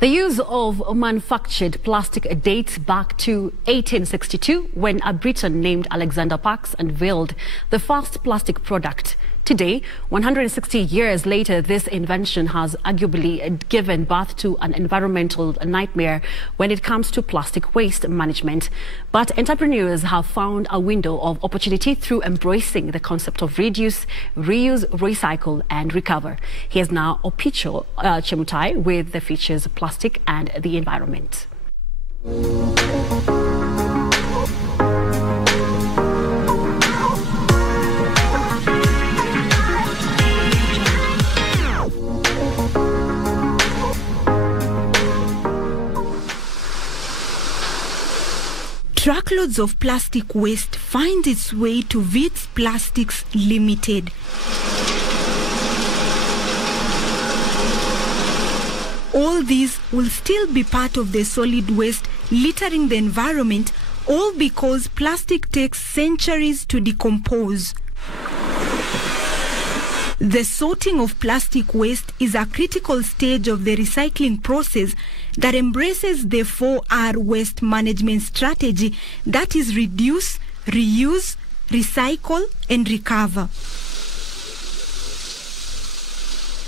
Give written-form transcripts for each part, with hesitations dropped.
The use of manufactured plastic dates back to 1862 when a Briton named Alexander Parkes unveiled the first plastic product. Today, 160 years later, this invention has arguably given birth to an environmental nightmare when it comes to plastic waste management. But entrepreneurs have found a window of opportunity through embracing the concept of reduce, reuse, recycle and recover. Here's now Opicho Chemutai with the features plastic and the environment. Truckloads of plastic waste find its way to Vitz Plastics Limited. All these will still be part of the solid waste littering the environment, all because plastic takes centuries to decompose. The sorting of plastic waste is a critical stage of the recycling process that embraces the 4R waste management strategy, that is reduce, reuse, recycle and recover.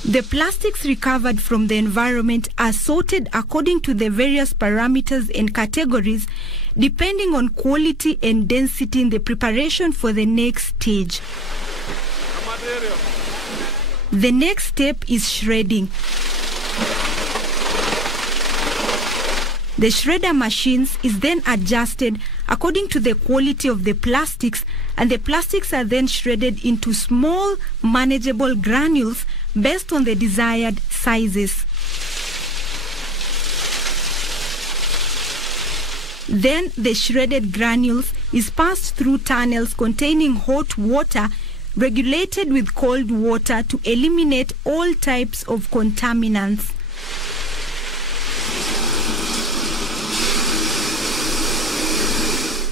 The plastics recovered from the environment are sorted according to the various parameters and categories depending on quality and density in the preparation for the next stage. The next step is shredding. The shredder machines is then adjusted according to the quality of the plastics, and the plastics are then shredded into small, manageable granules based on the desired sizes. Then the shredded granules is passed through tunnels containing hot water regulated with cold water to eliminate all types of contaminants.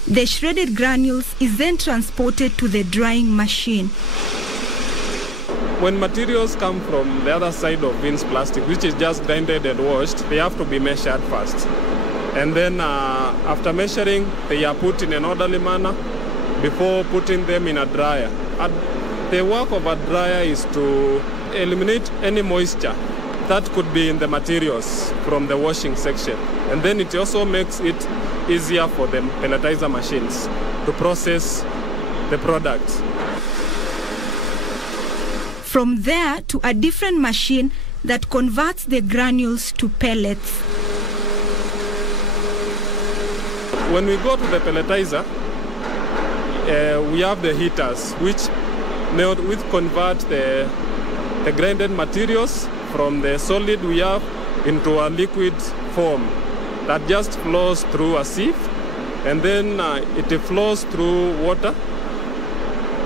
The shredded granules is then transported to the drying machine. When materials come from the other side of Vitz Plastic, which is just grinded and washed, they have to be measured first. And then after measuring, they are put in an orderly manner before putting them in a dryer. The work of a dryer is to eliminate any moisture that could be in the materials from the washing section. And then it also makes it easier for the pelletizer machines to process the product. From there to a different machine that converts the granules to pellets. When we go to the pelletizer, we have the heaters which convert the grinded materials from the solid we have into a liquid form that just flows through a sieve, and then it flows through water.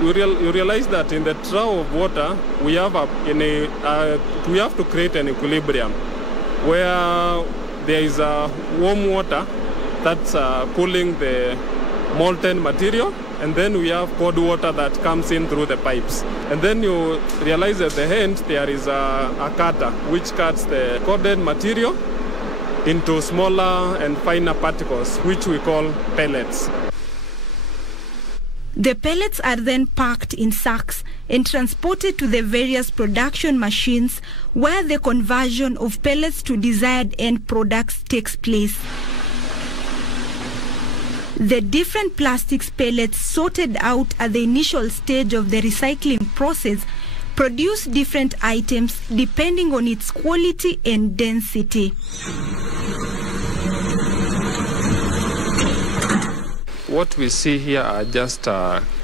You realize that in the trough of water we have to create an equilibrium where there is a warm water that's cooling the molten material, and then we have cold water that comes in through the pipes. And then you realize at the end there is a cutter which cuts the coated material into smaller and finer particles, which we call pellets. The pellets are then packed in sacks and transported to the various production machines where the conversion of pellets to desired end products takes place. The different plastics pellets sorted out at the initial stage of the recycling process produce different items depending on its quality and density. What we see here are just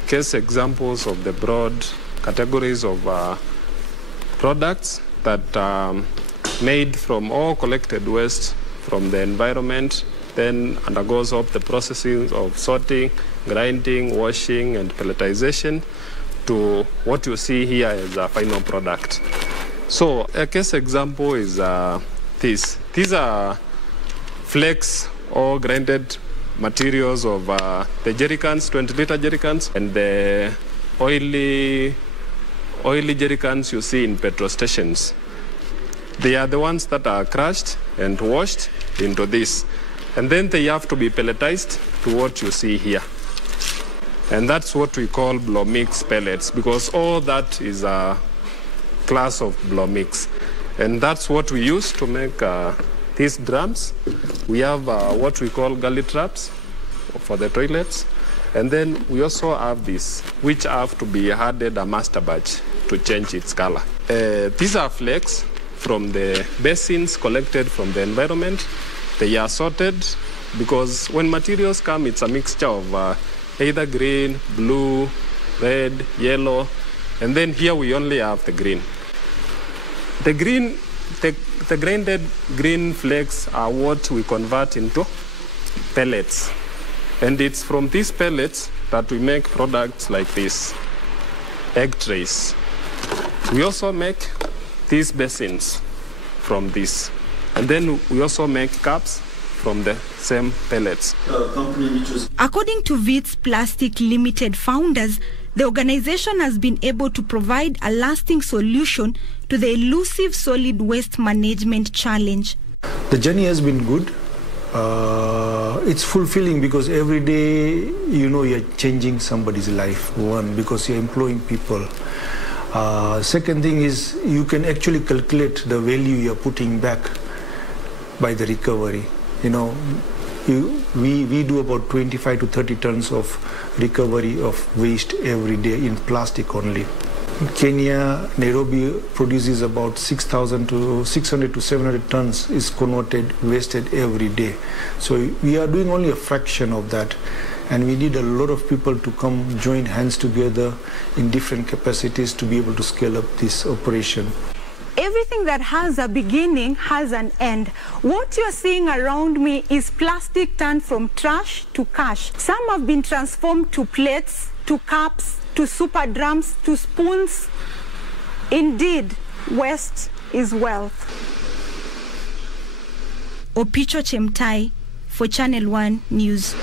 case examples of the broad categories of products that are made from all collected waste from the environment, then undergoes all the processes of sorting, grinding, washing and pelletization to what you see here as a final product. So a case example is this. These are flakes or grinded materials of the jerrycans, 20-liter jerrycans, and the oily jerrycans you see in petrol stations. They are the ones that are crushed and washed into this. And then they have to be pelletized to what you see here. And that's what we call blow mix pellets, because all that is a class of blow mix. And that's what we use to make these drums. We have what we call gully traps for the toilets. And then we also have this, which have to be added a master batch to change its color. These are flakes from the basins collected from the environment. They are sorted because when materials come, it's a mixture of either green, blue, red, yellow, and then here we only have the green. The grinded green flakes are what we convert into pellets. And it's from these pellets that we make products like this, egg trays. We also make these basins from this. And then we also make cups from the same pellets. According to Vits Plastic Limited founders, the organization has been able to provide a lasting solution to the elusive solid waste management challenge. The journey has been good. It's fulfilling because every day, you're changing somebody's life. One, because you're employing people. Second thing is you can actually calculate the value you're putting back by the recovery. We do about 25 to 30 tons of recovery of waste every day in plastic only. Kenya, Nairobi produces about 600 to 700 tons is converted, wasted every day. So we are doing only a fraction of that. And we need a lot of people to come join hands together in different capacities to be able to scale up this operation. Everything that has a beginning has an end. What you're seeing around me is plastic turned from trash to cash. Some have been transformed to plates, to cups, to super drums, to spoons. Indeed, waste is wealth. Opicho Chemtai for Channel One News.